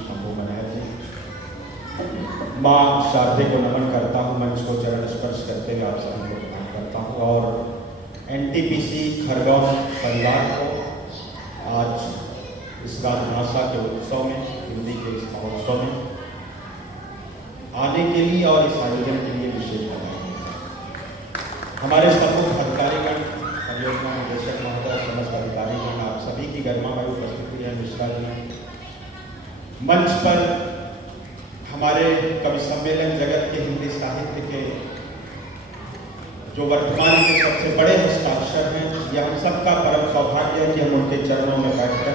शंभू बनाए थे। माँ शारदे को नमन करता हूँ, मंच को चरण स्पर्श करते हुए आप सभी को प्रणाम करता हूँ और एनटीपीसी खरगोन परिवार को आज इस राजभाषा के उत्सव में, हिंदी के इस महोत्सव में आने के लिए और इस आयोजन के लिए विशेष बधाई। हमारे समूह अधिकारीगण, परियोजना निदेशक महोदय, समस्त अधिकारीगण, आप सभी की गरिमामय उपस्थिति है। मिश्रा जी मंच पर हमारे कवि सम्मेलन जगत के हिंदी साहित्य के जो वर्तमान के सबसे बड़े हस्ताक्षर हैं, यह हम सबका परम सौभाग्य है कि हम उनके चरणों में बैठकर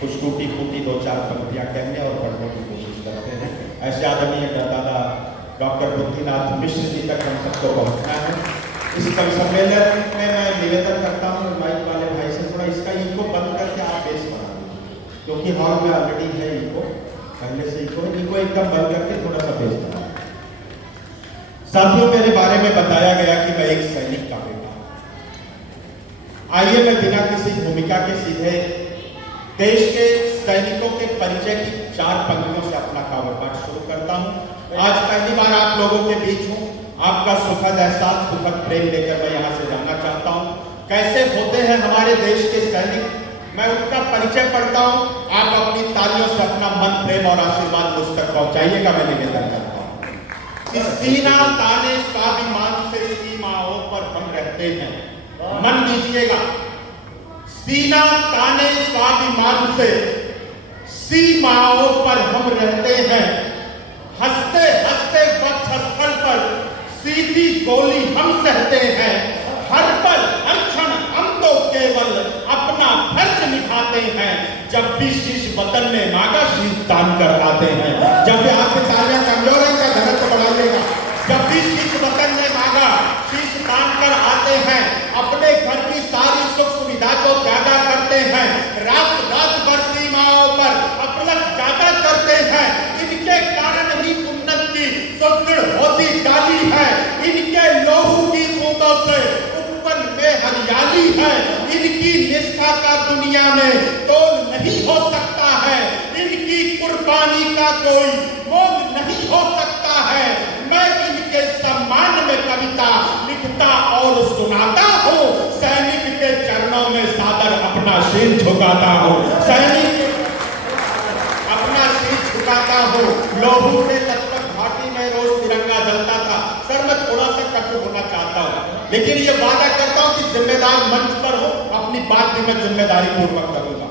कुछ टूटी फूटी दो चार पंक्तियां कहने और पढ़ने की कोशिश करते हैं। ऐसे आदरणीय दादा डॉक्टर बुद्धिनाथ मिश्र जी तक हम सबको पहुंचना है। इस कवि सम्मेलन में मैं निवेदन करता हूँ माइक वाले भाई से, थोड़ा इसका इको बंद करके आप बेस बना दीजिए, क्योंकि हॉल में ऑलरेडी है इको, पहले से इको एकदम बंद करके थोड़ा सा बेस बना। साथियों, मेरे बारे में बताया गया कि मैं एक सैनिक का बेटा। आइए मैं बिना किसी भूमिका के सीधे देश के सैनिकों के परिचय की 4 पंक्तियों से अपना काव्य पाठ शुरू करता हूं। आज पहली बार आप लोगों के बीच हूं, आपका सुखद एहसास, सुखद प्रेम लेकर मैं यहां से जाना चाहता हूं। कैसे होते हैं हमारे देश के सैनिक, मैं उनका परिचय पढ़ता हूं, आप अपनी तालियों से अपना मन, प्रेम और आशीर्वाद मुझ तक पहुंचाइएगा, मैं निवेदन करता हूं। सीना ताने स्वाभिमान से सीमाओं पर हम रहते हैं। मन लीजिएगा, सीना ताने स्वाभिमान से सीमाओं पर हम रहते हैं। हंसते हंसते वक्षस्थल पर सीधी गोली हम सहते हैं। हर पल हर क्षण हम तो केवल अपना फर्ज निभाते हैं। जब भी शीश वतन ने मांगा शीश तान कर आते हैं। जब भी आपकी तालियां कमजोर हैं, का धड़क बढ़ाइएगा। जब भी शीश वतन ने मांगा शीश तान कर आते हैं। अपने घर की सारी सुख सुविधा को त्यागा करते हैं। रात रात भर सीमाओं पर अपलक ज्यादा करते हैं। इनके कारण ही उन्नत की सुदृढ़ होती डाली है। इनके लोहू की बूंदों से उपवन में हरियाली है। इनकी निष्ठा का दुनिया में तोल नहीं हो सकता है। इनकी कुर्बानी का कोई मोल नहीं हो सकता है। मैं इनके सम्मान में कविता लिखता और सुनाता हूँ। सैनिक के चरणों में सादर अपना शीश झुकाता हूँ। सैनिक अपना शीश झुकाता हूँ। लोहू से लखपत घाटी में रोज तिरंगा जलता था। सर, मैं थोड़ा सा कठोर होना चाहता हूँ, लेकिन ये वादा करता हूँ कि जिम्मेदार मंच पर हो, अपनी बात भी मैं जिम्मेदारी पूर्वक करूंगा।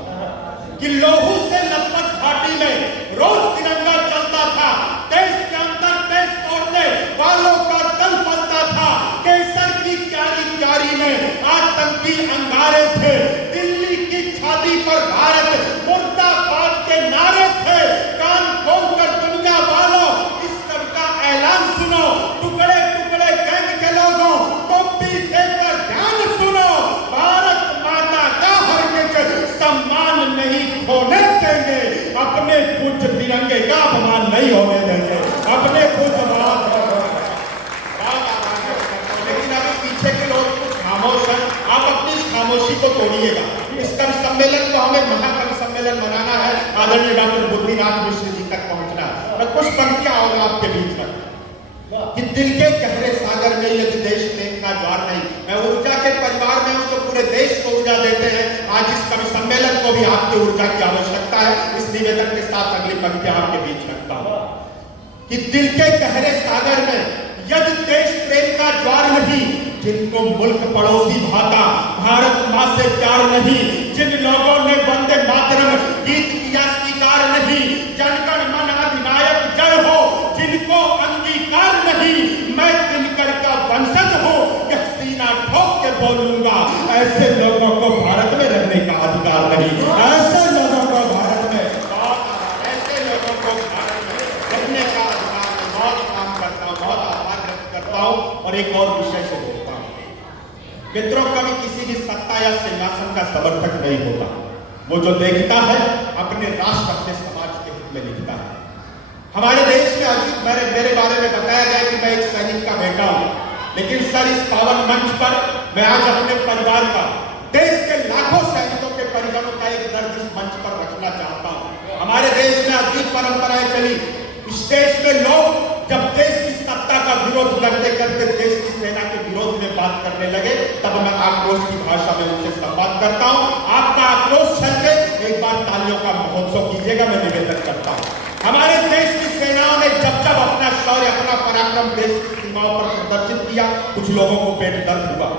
कि लोहू से लखपत घाटी में रोज तिरंगा चलता था। देश के अंदर देश तोड़ने वालों का दल बनता था। केसर की क्यारी क्यारी में आतंकी अंगारे थे। दिल्ली की छाती पर भारत मुर्दाबाद के नारे थे। कान खोलकर दुनिया वालों इस सब का ऐलान सुनो। टुकड़े टुकड़े गैंग के लोगों तुम भी देकर ध्यान सुनो। भारत माता का हरगिज़ सम्मान नहीं खोने देंगे। अपने पूज्य तिरंगे का अपमान नहीं होने देंगे। अपने पूज्य बात, लेकिन अभी पीछे के लोग कुछ खामोश हैं। आप अपनी खामोशी को तोड़िएगा। इस कवि सम्मेलन को हमें महाकवि सम्मेलन मनाना है। आदरणीय डॉक्टर बुद्धिनाथ मिश्र जी तक पहुंचना है। मैं कुछ पंक्तियां और आपके बीच में कि दिल के गहरे सागर में यदि देश प्रेम का ज्वार नहीं। मैं ऊर्जा के परिवार में हूं, तो पूरे देश को ऊर्जा देते हैं। आज इस कवि सम्मेलन को भी आपकी ऊर्जा की आवश्यकता है। इस निवेदन के साथ अगली पंक्तियां आपके बीच रखता हूं कि दिल के गहरे सागर में यदि देश प्रेम का ज्वार नहीं, जिनको मुल्क पड़ोसी भाता, भारत मां से प्यार नहीं, जिन लोगों ने वंदे मातरम गीत किया स्वीकार नहीं, जनगण मन अधिनायक जय हो जिनको अंगीकार नहीं, मैं दिनकर का वंशज हूं, यह सीना ठोक के बोलूंगा। ऐसे लोगों को भारत में रहने का अधिकार नहीं। ऐसे लोगों को भारत में, ऐसे लोगों को भारत में रहने का अधिकार। बहुत काम करता हूं, बहुत आभार व्यक्त करता हूं और एक और विषय से बोलता हूं। मित्रों, कभी किसी भी सत्ता या सिंहासन का समर्थक नहीं होता। वो जो देखता है अपने राष्ट्र, अपने समाज के हित में लिखता है। हमारे देश में अजीत मेरे बारे में बताया गया कि मैं एक सैनिक का बेटा हूं, लेकिन सर, इस पावन मंच पर मैं आज अपने परिवार का, देश के लाखों सैनिकों के परिजनों का एक दर्द इस मंच पर रखना चाहता हूं। हमारे देश में अजीत परंपराएं चली। इस देश में लोग जब देश की सत्ता का विरोध करते करते देश की सेना के विरोध में बात करने लगे, तब मैं आक्रोश की भाषा में उनसे संवाद करता हूं। आपका आक्रोश छलके एक बार तालियों का महोत्सव कीजिएगा, मैं निवेदन करता हूं। हमारे देश की सेनाओं ने जब जब अपना शौर्य, अपना पराक्रम देश की सीमाओं पर प्रदर्शित किया, कुछ लोगों को पेट दर्द हुआ।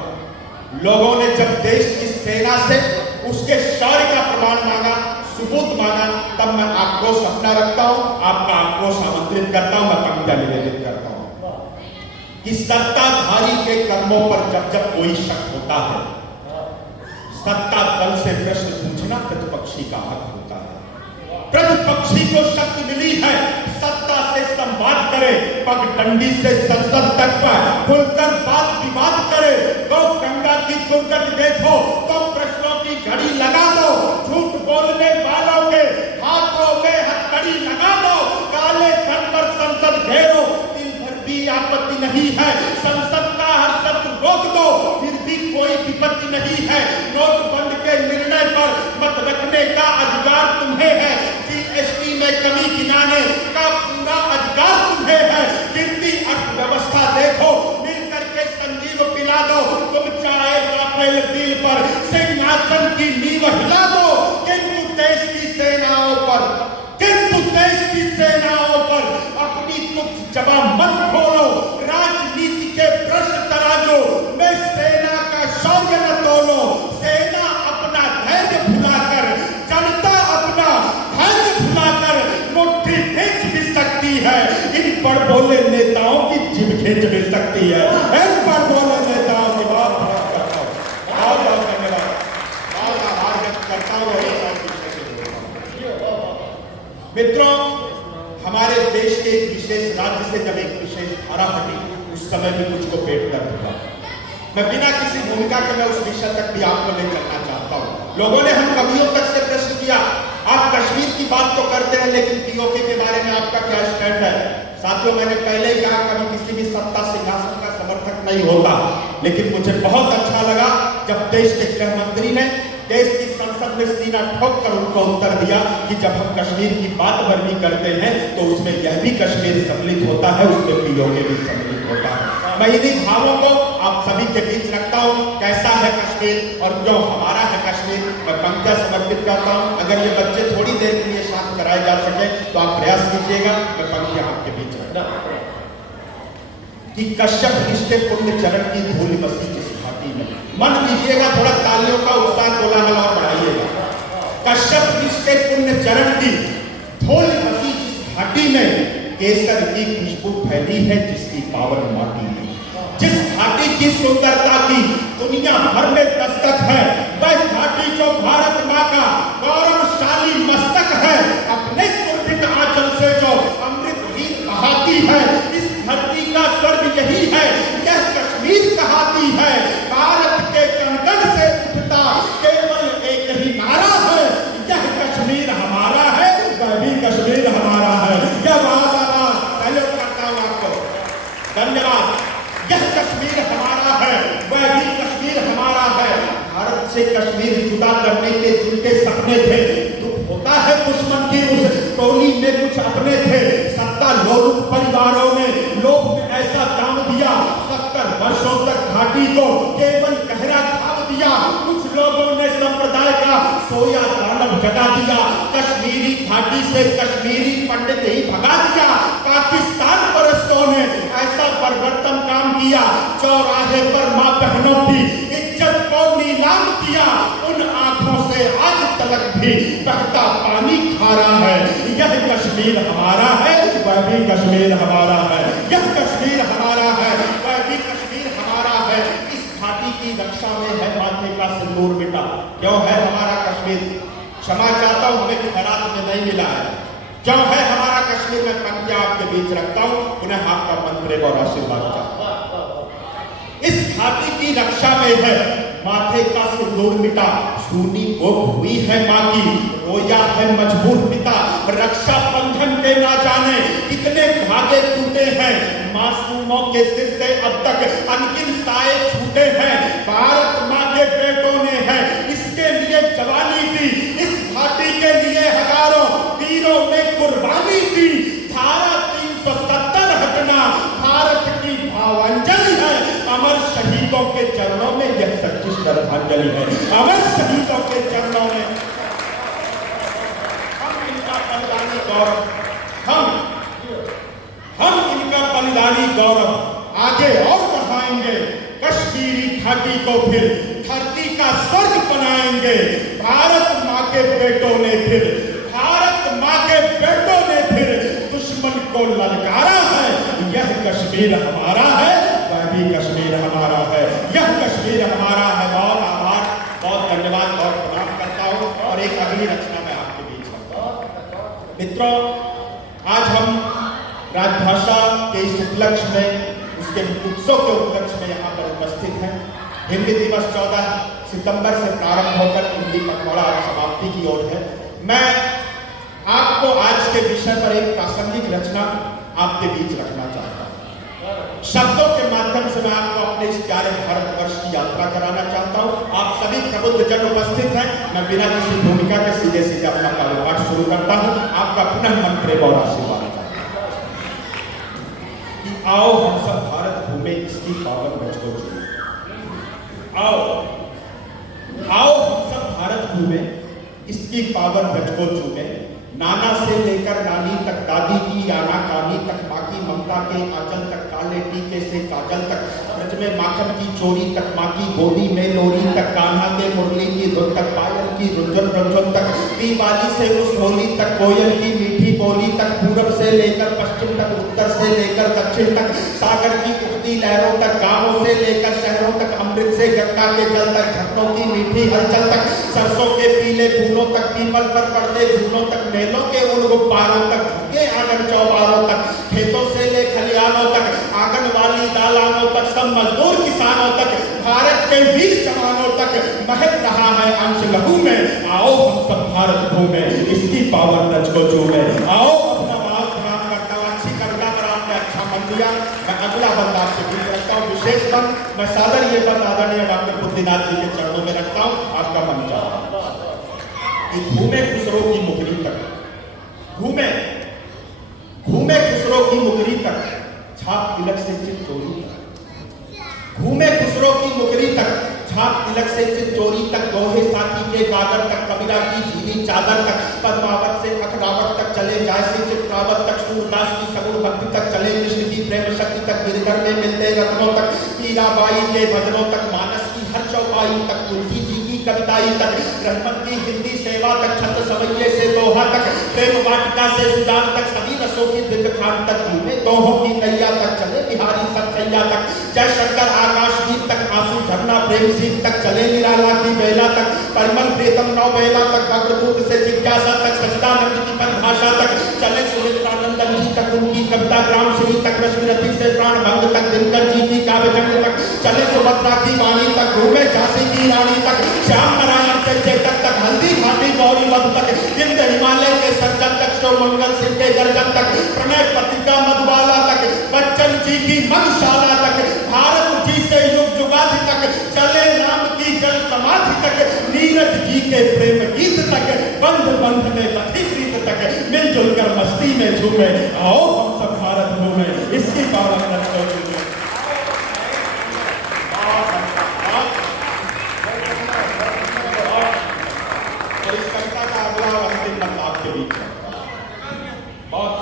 लोगों ने जब देश की सेना से उसके शौर्य का प्रमाण मांगा, सबूत मांगा, तब मैं आक्रोश अपना रखता हूं, आपका आक्रोश आमंत्रित करता हूं, मैं पंक्तियां निवेदित करता हूं कि सत्ताधारी के कर्मों पर जब जब कोई शक होता है, सत्ता दल से प्रश्न पूछना प्रतिपक्षी का हक होता है। प्रतिपक्षी को शक्ति मिली है सत्ता से संवाद करे, पगडंडी से संसद तक पर खुलकर बात विवाद करे। गौ गंगा की दुर्गति देखो तो प्रश्नों की घड़ी लगा दो, झूठ बोलने वालों के हाथों में हथकड़ी लगा दो। काले धन पर संसद घेरो, दिन भर भी आपत्ति नहीं है, संसद का हर शब्द रोक दो, फिर भी कोई विपत्ति नहीं है। नोटबंदी के निर्णय पर मत रखने का अधिकार तुम्हें है, जीएसटी में कमी गिनाने का पूरा अधिकार तुम्हें है। गिरती अर्थव्यवस्था देखो, मिलकर के संजीव पिला दो, तुम चाहे राफेल दिल पर सिंहासन की नींव हिला दो। किंतु देश की सेनाओं पर, किंतु देश की सेनाओं पर अपनी तुच्छ जबां मत खोलो। राजनीति के प्रश्न तराजो में सेना का शौर्य न तोलो। सेना अपना धैर्य भुलाकर, जनता अपना धैर्य भुलाकर मुट्ठी खींच भी सकती है। इन पर बोले नेताओं की जिभ खींच भी सकती है। इन पर बोले नेताओं की बात करता हूं, धन्यवाद, आभार व्यक्त करता हूं। मित्रों, हमारे देश के एक विशेष राज्य से जब एक विशेष धारा हटी, उस समय भी मुझको पेट दर्द हुआ। मैं बिना किसी भूमिका के मैं उस विषय तक भी आपको ले चलना चाहता हूं। लोगों ने हम कवियों तक से प्रश्न किया, आप कश्मीर की बात तो करते हैं, लेकिन पीओके के बारे में आपका क्या स्टैंड है? साथियों, मैंने पहले ही कहा, कभी किसी भी सत्ता सिंहासन का समर्थक नहीं होता, लेकिन मुझे बहुत अच्छा लगा जब देश के गृह मंत्री ने देश की संसद में सीना ठोक कर उनको उत्तर दिया कि जब हम कश्मीर की बात वर्णी करते हैं तो उसमें यह भी कश्मीर सम्मिलित होता है, उसमें पीओके भी सम्मिलित होता है। मैं इन्हीं भावों को आप सभी के बीच रखता हूं। कैसा है कश्मीर और क्यों हमारा है कश्मीर, मैं पंक्तियां समर्पित करता हूं। अगर ये बच्चे थोड़ी देर के लिए शांत कराए जा सके तो आप प्रयास कीजिएगा। मैं पंक्तियां आपके बीच रखता हूं कि कश्यप रिश्ते पुण्य चरण की धूल बसी जिस घाटी में। मन कीजिएगा, थोड़ा तालियों का उत्साह कोलाहल और बढ़ाइएगा। कश्यप रिश्ते पुण्य चरण की धूल बसी जिस घाटी में, केसर की खुशबू फैली है जिसकी पावन माटी में। जिस घाटी की सुंदरता की दुनिया भर में दस्तक है, वह घाटी जो भारत माँ का गौरवशाली मस्तक है। अपने सुरभित आंचल से जो अमृत गीत बहाती है, इस धरती का स्वर्ग यही है, यह कश्मीर कहाती है। भारत के कणकण से उठता केवल एक ही नारा है, यह कश्मीर हमारा है, वह भी कश्मीर हमारा है। यह बात पहले करता हूं आपको, धन्यवाद। यह कश्मीर हमारा है, वह भी कश्मीर हमारा है। भारत से कश्मीर जुदा करने के जिनके सपने थे, दुख होता है दुश्मन की उस टोली में कुछ अपने थे। सत्ता लोलुप परिवारों ने लोभ में ऐसा दाम दिया, 70 वर्षों तक घाटी को केवल गहरा घाव दिया। कुछ लोगों ने संप्रदाय का सोया दानव जगा दिया, कश्मीरी घाटी से कश्मीरी पंडित ही भगा दिया। पाकिस्तान परस्तों ने ऐसा परिवर्तन काम किया, चौराहे पर मां बहनों की इज्जत को नीलाम किया। उन आंखों से आज तक भी बहता पानी खा रहा है। यह कश्मीर हमारा है, वह भी कश्मीर हमारा है। यह कश्मीर हमारा है, वह भी कश्मीर हमारा है। इस घाटी की रक्षा में है माथे का सिंदूर मिटा। क्यों है हमारा कश्मीर? क्षमा चाहता हूं, हमें खैरात में नहीं मिला है। क्यों है हमारा कश्मीर? में पंक्तियां आपके बीच रखता हूं, उन्हें आपका मंत्र और आशीर्वाद चाहता हूं। इस घाटी की रक्षा में है माथे का सिंदूर मिटा। सूनी गोद हुई है मां की, रोया है मजबूर पिता। रक्षा बंधन के ना जाने कितने धागे टूटे हैं, मासूमों के सिर से अब तक अनगिन साए छूटे हैं। भारत मां के बेटों ने है इसके लिए जवानी दी, इस घाटी के लिए हजारों वीरों ने कुर्बानी को फिर धरती का स्वर्ग बनाएंगे। भारत माँ के बेटों ने फिर, भारत माँ के बेटों ने फिर दुश्मन को ललकारा है। यह कश्मीर हमारा है, वह भी कश्मीर हमारा है, यह कश्मीर हमारा है। बहुत आभार, बहुत धन्यवाद, बहुत प्रणाम करता हूँ। और एक अगली रचना में आपके बीच रखता हूँ। मित्रों, आज हम राजभाषा के इस उपलक्ष्य में, उसके उत्सव के उपलक्ष्य में यहाँ पर उपस्थित हैं। हिंदी दिवस 14 सितंबर से प्रारंभ होकर हिंदी पखवाड़ा समाप्ति की ओर है। मैं आपको आज के विषय पर एक प्रासंगिक रचना आपके बीच रखना चाहता हूँ। शब्दों के माध्यम से मैं आपको अपने इस प्यारे भारतवर्ष की यात्रा कराना चाहता हूँ। आप सभी प्रबुद्ध जन उपस्थित हैं। मैं बिना किसी भूमिका के सीधे सीधे अपना कार्यपाठ शुरू करता हूँ। आपका पुनः मन प्रेम और आशीर्वाद चाहता हूँ कि आओ हम सब भारत भूमि इसकी पावन रज को चूमें। आओ हम सब भारत भूमि इसकी पावन रज को चूमें। नाना से लेकर नानी तक, दादी की आनाकानी तक, माँ की ममता के आंचल तक, काले टीके से काजल तक, ब्रज में माखन की चोरी तक, माँ की गोदी में लोरी तक, कान्हा के मुरली की धुन तक, पायल की रुंझुन रुंझुन तक, दिवाली से उस होली तक, कोयल की मीठी बोली तक, पूरब से लेकर पश्चिम तक, उत्तर से लेकर दक्षिण तक, सागर की उठती लहरों तक, गांवों से लेकर शहरों तक, अमृत से गंगा के जल तक, झरनों की मीठी हलचल तक, सरसों के पीले फूलों तक, पीपल पर पड़ते फूलों तक, मेलों के उन गुब्बारों तक, के आंगन चौबारों तक, खेतों से ले खलियानों तक, आंगनवाड़ी दालानों तक, सब मजदूर किसानों तक, भारत के वीर जवानों तक महक रहा है अंश लहू में। आओ हम सब भारत भूमि इसकी पावन रज को चूमें। आओ अपना बात प्रणाम करता हूँ। अच्छी कविता पर आपने अच्छा मन दिया। मैं अगला बंद आपसे बीच रखता हूँ। विशेष बंद मैं सादर ये बंद आदरणीय डॉक्टर बुद्धिनाथ जी के चरणों में रखता हूँ। आपका मन चाहा कि घूमे खुसरो की मुकरी तक, घूमे खुसरो की मुकरी तक, छाप तिलक से चित चोरी तक, घूमे खुसरो की मुकरी तक, छाप तिलक से चित चोरी तक, दोहे साथी के गागर तक, कबीरा की झीली चादर तक, पद्मावत से अखरावत तक चले, जाय से चित्रावत तक, सूरदास की सगुण भक्ति तक चले, कृष्ण की प्रेम शक्ति तक, गिरधर में मिलते रत्नों तक, मीराबाई के भजनों तक, मानस की हर चौपाई तक, तुलसी जी की कविताई तक, रहमत की हिंदी सेवा तक, छंद सवैये से दोहा तक, प्रेम वाटिका से सुजान तक, सभी रसों की दिव्य खान तक, घूमे दोहों की नैया तक चले, बिहारी सचैया तक, जय शंकर आकाशदीप तक, आंसू झरना प्रेम सीप तक चले, निराला की बेला तक, परिमल प्रीतम नौ बेला तक, वक्रदूत से जिज्ञासा तक, सच्चिदानंद की परिभाषा तक चले, सुमित्रानंदन जी तक उनकी कविता ग्राम श्री तक, रश्मिरथी से प्राण भंग तक, दिनकर जी की काव्य जंग तक चले, सुभद्रा की वाणी तक, घूमे झांसी की रानी तक, श्याम नारायण से चेतक तक, हल्दी घाटी गौरी वध तक, विंध्य हिमालय के सर्जन तक, मंगल सिंह के गर्जन तक, प्रणय पत्रिका मधुबाला तक, बच्चन जी की मधुशाला तक, भारत जी से युग जुगाधि तक चले, राम की जल समाधि तक, नीरज जी के प्रेम गीत तक, बंध बंध में बंधी प्रीत तक, मिलजुल कर मस्ती में झूमे। आओ हम सब भारत भूमि इसकी पावन रज को चूमें। और इस कविता का अगला और अंतिम बंद आपके बीच है। बहुत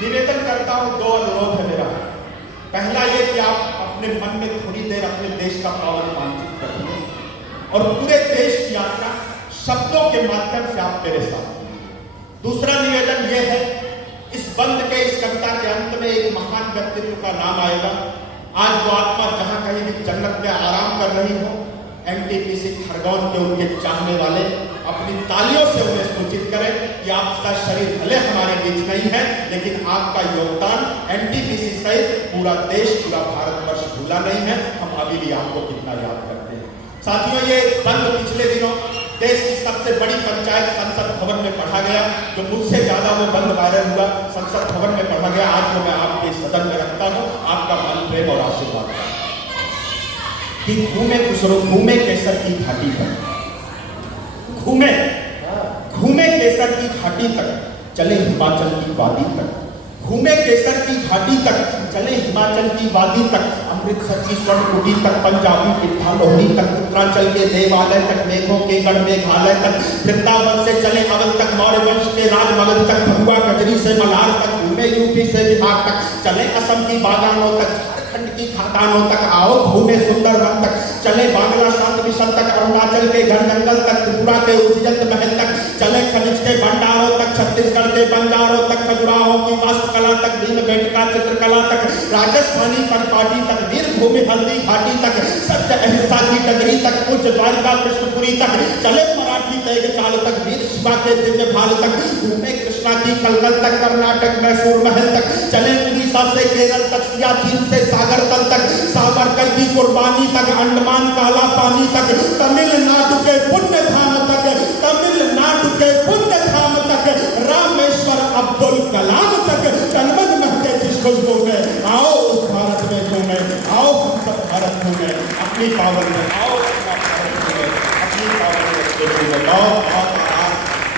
निवेदन करता हूं, दो अनुरोध है मेरा। पहला ये कि आप अपने मन में थोड़ी देर अपने देश का पावन मानचित्र रखिए और पूरे देश की यात्रा शब्दों के माध्यम से आप मेरे साथ। दूसरा निवेदन यह है, इस बंद के, इस कविता के अंत में एक महान व्यक्तित्व का नाम आएगा। आज वो आत्मा जहां कहीं भी जन्नत में आराम कर रही हो, एनटीपीसी खरगोन के उनके चाहने वाले अपनी तालियों से उन्हें सूचित करें कि आपका शरीर भले हमारे बीच नहीं है, लेकिन आपका योगदान एनटीपीसी सहित पूरा देश, पूरा भारतवर्ष भूला नहीं है। हम अभी भी आपको कितना याद करते हैं। साथियों, ये बंद पिछले दिनों देश की सबसे बड़ी पंचायत संसद भवन में पढ़ा गया। जो मुझसे ज्यादा वो बंद वायरल हुआ संसद भवन में पढ़ा गया। आज जो मैं आपके सदन में रखता हूँ, आपका मन प्रेम और आशीर्वाद कि घूमे खुसरो, घूमे केसर की घाटी तक, घूमे केसर की घाटी तक चले, हिमाचल की वादी तक, घूमे केसर की घाटी तक चले, हिमाचल की वादी तक, अमृतसर की स्वर्ण कुटी तक, पंजाबी किट्ठा लोहड़ी तक, उत्तरांचल के देवालय तक, मेघों के गढ़ मेघालय तक, वृंदावन से चले अवध तक, मौर्य वंश के राज मगध तक, भगुआ कजरी से मलार तक, घूमे यूपी से बिहार तक चले, असम की बागानों तक, उत्तराखंड की खदानों तक, आओ घूमे सुंदरवन तक, चले बांग्ला शांत मिशन तक, अरुणाचल के घन जंगल तक, त्रिपुरा के उज्जैन महल तक, चले खनिज के भंडारों तक, छत्तीसगढ़ के बंजारों तक, खजुराहो की वास्तुकला तक, भीमबेटका चित्रकला तक, राजस्थानी पटपाटी तक, वीरभूमि हल्दी घाटी तक, सत्य अहिंसा की डगरी तक, उच्च द्वारिका कृष्णपुरी तक, चले मराठी तेग चाल तक, वीर शिवा के दिव्य भाल तक, घूमे कृष्णा की कलकल तक, कर्नाटक मैसूर महल तक, चले उड़ीसा से केरल तक, सियाचिन से सागर तल तक, सावरकर की कुर्बानी तक, अंडमान काला पानी तक, तमिलनाडु के पुण्य धाम तक, तमिलनाडु के पुण्य धाम तक, रामेश्वर अब्दुल कलाम तक, तनमन महके जिस खुशबू में, आओ उस भारत में घूमे, आओ हम सब भारत घूमे, अपनी पावन में, आओ भारत घूमे, अपनी पावन में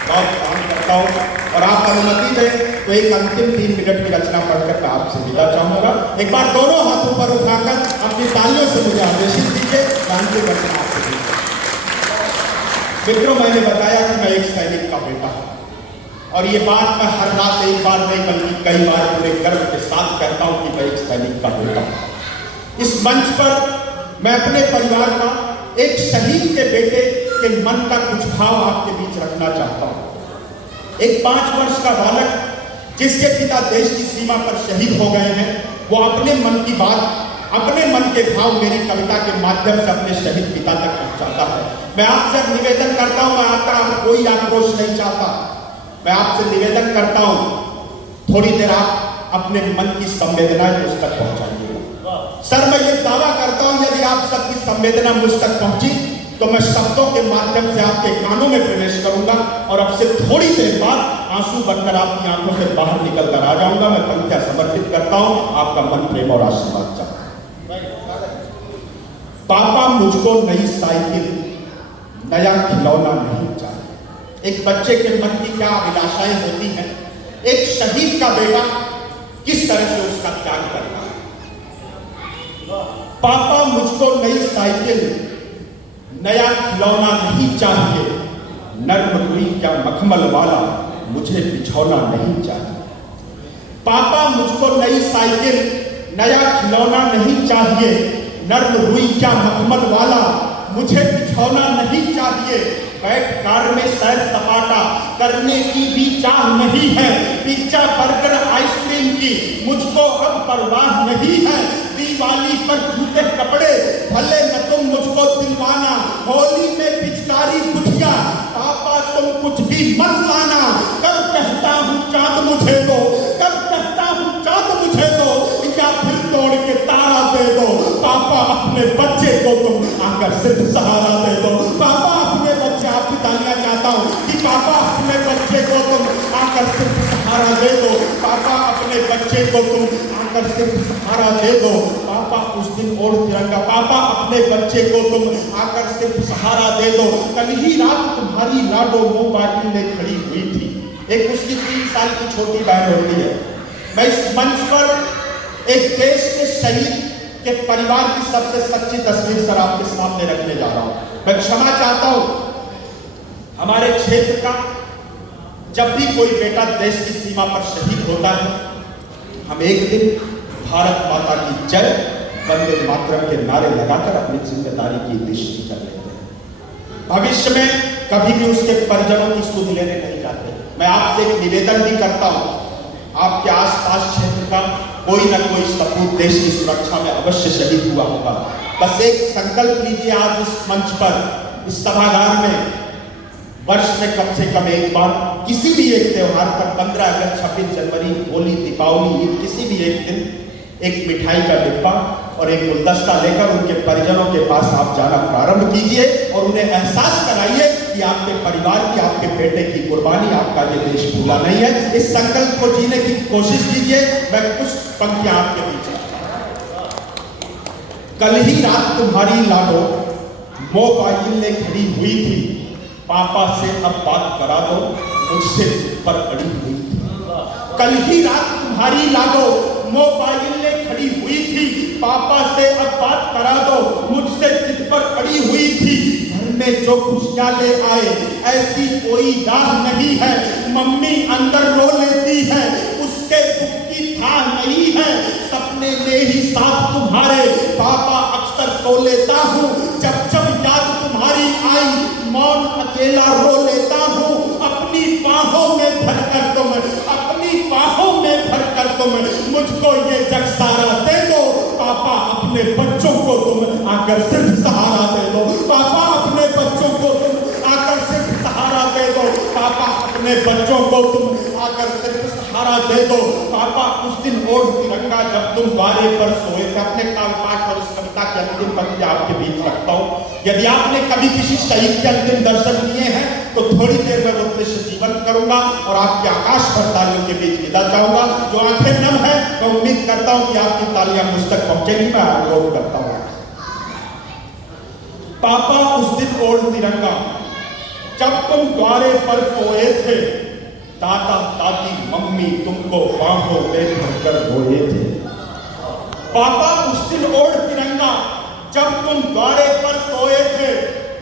बहुत काम करता हूँ। और आप अनुमति दें तो एक अंतिम 3 मिनट की रचना पढ़कर मैं आपसे विदा चाहूंगा। एक बार दोनों हाथों पर उठाकर अपनी तालियों से मुझे आदेशित दीजिए, अंतिम रचना आपसे दीजिए। मित्रों, मैंने बताया कि मैं एक सैनिक का बेटा हूं और ये बात मैं हर रात एक बार नहीं बल्कि कई बार पूरे गर्व के साथ कहता हूं कि मैं एक सैनिक का बेटा हूं। इस मंच पर मैं अपने परिवार का, एक शहीद के बेटे के मन का कुछ भाव आपके बीच रखना चाहता हूं। एक 5 वर्ष का बालक जिसके पिता देश की सीमा पर शहीद हो गए हैं, वो अपने मन की बात, अपने मन के भाव मेरी कविता के माध्यम से अपने शहीद पिता तक पहुंचाता है। मैं आपसे निवेदन करता हूं, मैं आपका कोई आक्रोश नहीं चाहता, मैं आपसे निवेदन करता हूं, थोड़ी देर आप अपने मन की संवेदनाएं मुझ तक पहुंचाइएगा। सर, मैं ये दावा करता हूं, यदि आप सबकी संवेदना मुझ तक पहुंची तो मैं शब्दों के माध्यम से आपके कानों में प्रवेश करूंगा और अब से थोड़ी देर बाद आंसू बनकर आपकी आंखों से बाहर निकल कर आ जाऊंगा। मैं पंक्तियां समर्पित करता हूं, आपका मन, प्रेम और आशीर्वाद चाहता हूं। पापा मुझको नई साइकिल, नया खिलौना नहीं चाहिए। एक बच्चे के मन की क्या अभिलाषाएं होती हैं, एक शहीद का बेटा किस तरह से उसका त्याग करता है। पापा मुझको नई साइकिल, नया खिलौना नहीं चाहिए, नर्म रुई क्या मखमल वाला मुझे बिछौना नहीं चाहिए। पापा मुझको नई साइकिल, नया खिलौना नहीं चाहिए, नर्म रुई क्या मखमल वाला मुझे बिछौना नहीं चाहिए। बैठ कार में सैर सपाटा करने की भी चाह नहीं है, पिज्जा बर्गर आइसक्रीम की मुझको अब परवाह नहीं है। दिवाली पर जूते कपड़े भले न तुम मुझको दिलवाना, होली में पिचकारी गुठिया पापा तुम कुछ भी मत लाना। कब कहता हूँ चांद मुझे दो, कब कहता हूँ चांद मुझे दो, या फिर तोड़ के तारा दे दो। पापा अपने बच्चे को तुम आकर सिर्फ सहारा दे दो। पापा अपने बच्चे, आपकी तालियां चाहता हूँ कि पापा अपने बच्चे को तुम आकर सिर्फ सहारा दे दो। पापा अपने बच्चे को तुम आकर सिर्फ सहारा दे दो। पापा उस दिन ओढ़ तिरंगा, पापा अपने बच्चे को तुम आकर सिर्फ सहारा दे दो। कल ही रात तुम्हारी लाडो मोबाइल में खड़ी हुई थी, एक उसकी 3 साल की छोटी बहन होती है। मैं इस मंच पर एक देश के शहीद के परिवार की सबसे सच्ची तस्वीर सर आपके सामने रखने जा रहा हूं। मैं क्षमा चाहता हूं, हमारे क्षेत्र का जब भी कोई बेटा देश की सीमा पर शहीद होता है, हम एक दिन भारत माता की जय, वंदे मातरम के नारे लगाकर अपनी जिम्मेदारी की दृष्टि कर लेते हैं। भविष्य में कभी भी उसके परिजनों की सुध लेने नहीं जाते। मैं आपसे एक निवेदन भी करता हूं, आपके आसपास क्षेत्र का कोई ना कोई सपूत देश की सुरक्षा में अवश्य शहीद हुआ होगा। बस एक संकल्प लीजिए, आज इस मंच पर, इस सभागार में वर्ष में कम से कम एक बार किसी भी एक त्योहार पर, 15 अगस्त, 26 जनवरी, होली, दीपावली, ईद, किसी भी एक दिन एक मिठाई का डिब्बा और एक गुलदस्ता लेकर उनके परिजनों के पास आप जाना प्रारंभ कीजिए और उन्हें एहसास कराइए कि आपके परिवार की, आपके बेटे की कुर्बानी, आपका ये देश भूला नहीं है। इस संकल्प को जीने की कोशिश कीजिए। मैं कुछ पंक्तियां आपके बीच रखता हूं। कल ही रात तुम्हारी लाडो मोबाइल में खड़ी हुई थी, पापा से अब बात करा दो, मुझसे जिद पर अड़ी हुई थी। कल ही रात तुम्हारी लाडो मोबाइल में खड़ी हुई थी, पापा से अब बात करा दो, मुझसे जिद पर अड़ी हुई थी। घर में जो खुशियां ले आए ऐसी कोई राह नहीं है, मम्मी अंदर रो लेती है, उसके दुख की था नहीं है। सपने सपने में ही साथ तुम्हारे पापा अक्सर सो लेता हूँ, जब जब याद तुम्हारी आई मौन अकेला रो लेता हूँ। अपनी बाहों में भरकर तुम, अपनी बाहों में भरकर तुम मुझको ये जग सारा दे दो पापा, अपने बच्चों को तुम आकर सिर्फ सहारा दे दो पापा, अपने बच्चों को तुम आकर सिर्फ सहारा दे दो पापा, अपने बच्चों को तुम आकर सिर्फ सहारा दे दो पापा। उस दिन ओढ़ तिरंगा जब तुम द्वारे पर सोए थे, अपने काव्यपाठ और इस कविता के अंतिम पंक्ति आपके बीच रखता हूँ। यदि आपने कभी किसी शहीद के अंतिम दर्शन किए हैं तो थोड़ी देर में वो दृश्य जीवंत करूंगा और आपके आकाश पर तालियों के बीच विदा चाहूंगा। जो आंखें नम है मैं उम्मीद करता हूं कि आपकी तालियां मुझ तक पहुंचेगी। मैं अनुरोध करता हूं पापा उस दिन ओढ़ तिरंगा जब तुम द्वारे पर सोए थे, दादा दादी मम्मी तुमको बाहों में भरकर रोए थे। पापा उस दिन ओढ़ तिरंगा जब तुम द्वारे पर सोए थे,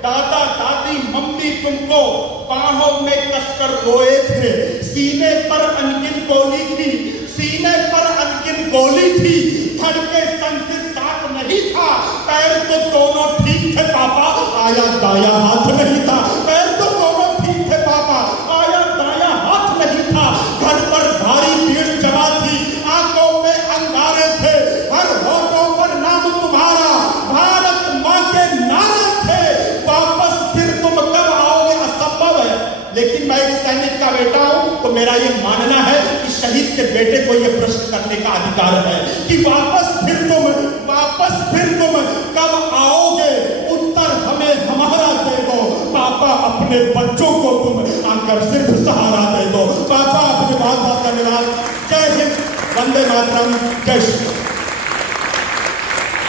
दादा दादी मम्मी तुमको बाहों में कसकर रोए थे। सीने पर अनगिन गोली थी, सीने पर अनगिन गोली थी, धड़के संसित साथ नहीं था, पैर तो दोनों ठीक थे पापा, आया दाया हाथ नहीं था। पैर तो दोनों ठीक थे पापा, आया दाया हाथ नहीं था। घर पर भारी भीड़ जमा थी, आंखों में अंगारे थे, हर होठों पर नाम तुम्हारा, भारत मां के नारे थे। वापस फिर तुम कब आओगे असंभव है, लेकिन मैं एक सैनिक का बेटा हूं तो मेरा ये मानना है कि शहीद के बेटे को ये प्रश्न करने का अधिकार है कि वापस फिर तुम कब आओगे। उत्तर हमें हमारा दे दो पापा, अपने बच्चों को तुम आकर सिर्फ सहारा दे दो पापा। अपने बात का धन्यवाद। जय हिंद, वंदे मातरम, जय श्री